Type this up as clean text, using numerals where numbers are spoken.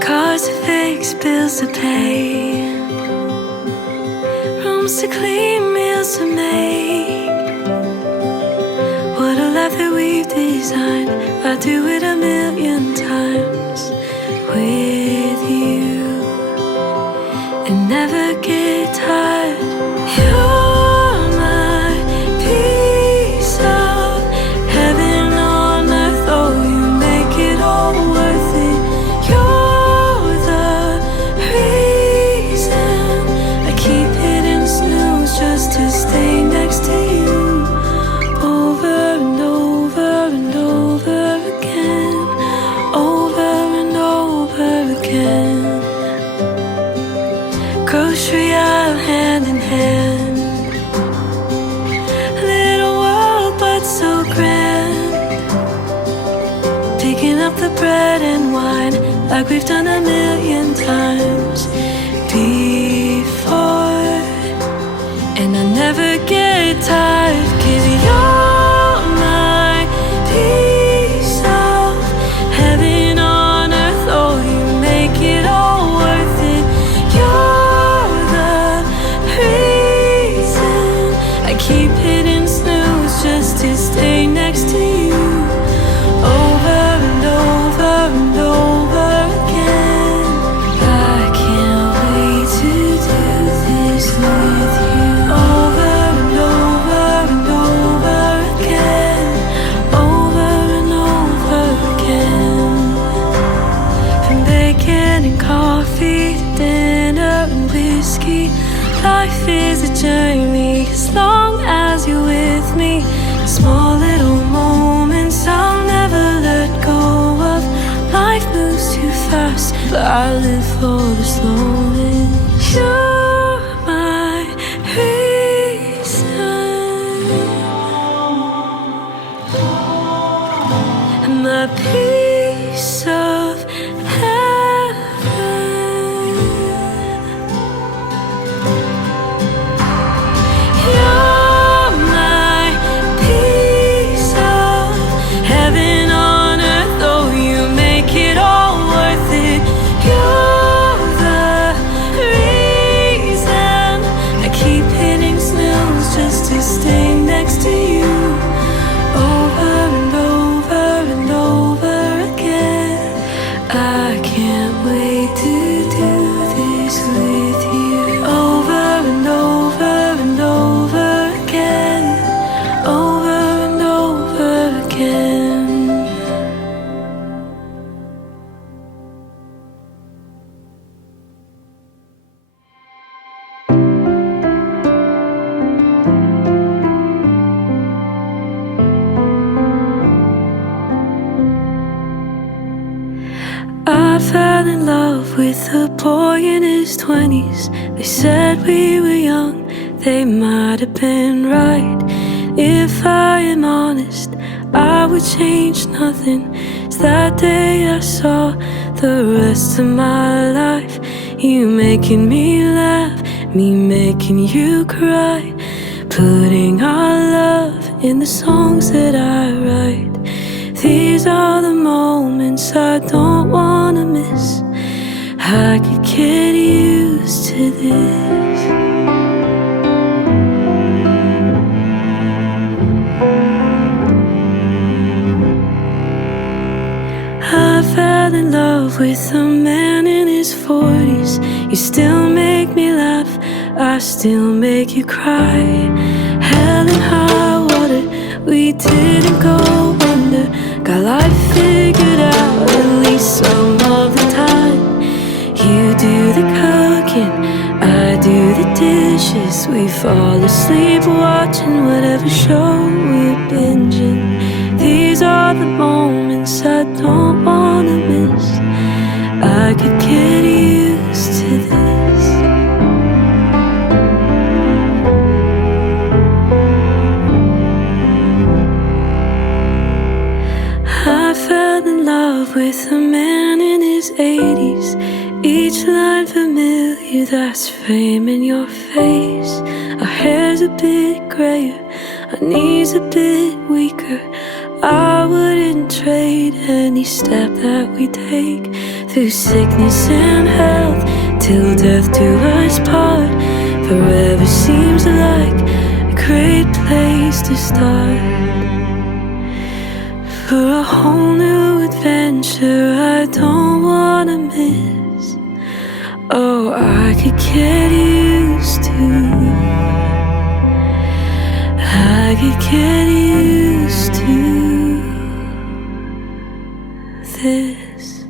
Cars to fix, bills to pay, rooms to clean, meals to make. What a life that we've designed. I'd do it a million times with you and never get tired. You're my piece of heaven on earth. Oh, you make it all worth it. You're the reason I keep hitting snooze just to stay next to you. Over and over and over again. Over and over again. Grocery aisle hand in hand. Little world but so grand. Picking up the bread and wine like we've done a million times before. And I never get tired, 'cause you're my piece of heaven on earth. Oh, you make it all worth it. You're the reason I keep hitting snooze just to stay next to you. Over and over and over again. I can't wait to do this with you. Over and over and over again. Over and over again. From bacon and coffee to dinner and whiskey, life is a journey as long as you're with me. Small little moments I'll never let go of. Life moves too fast, but I live for the slowness. You're my reason, my piece of heaven. You're my piece of heaven on earth. Oh, you make it all worth it. You're the reason I keep hitting snooze just to stay next to you. Over and over and over again. I can't wait to do this with you. Over and over and over again. Over and over again. I fell in love with a boy in his 20s. They said we were young, they might have been right. If I am honest, I would change nothing. It's that day I saw the rest of my life. You making me laugh, me making you cry. Putting our love in the songs that I write. These are the moments I don't wanna miss. I could get used to this. I fell in love with a man in his 40s. You still make me laugh, I still make you cry. Hell and high water, we didn't go under. Got life figured out, at least some of the time. You do the cooking, I do the dishes. We fall asleep watching whatever show we're binging. These are the moments I don't wanna miss. I could get used to this. I fell in love with a man in his 80s. Each line familiar that's framing your face. Our hair's a bit grayer, our knees a bit weaker. I wouldn't trade any step that we take through sickness and health till death do us part. Forever seems like a great place to start. For a whole new adventure I don't wanna miss. Oh, I could get used to, I could get used to this.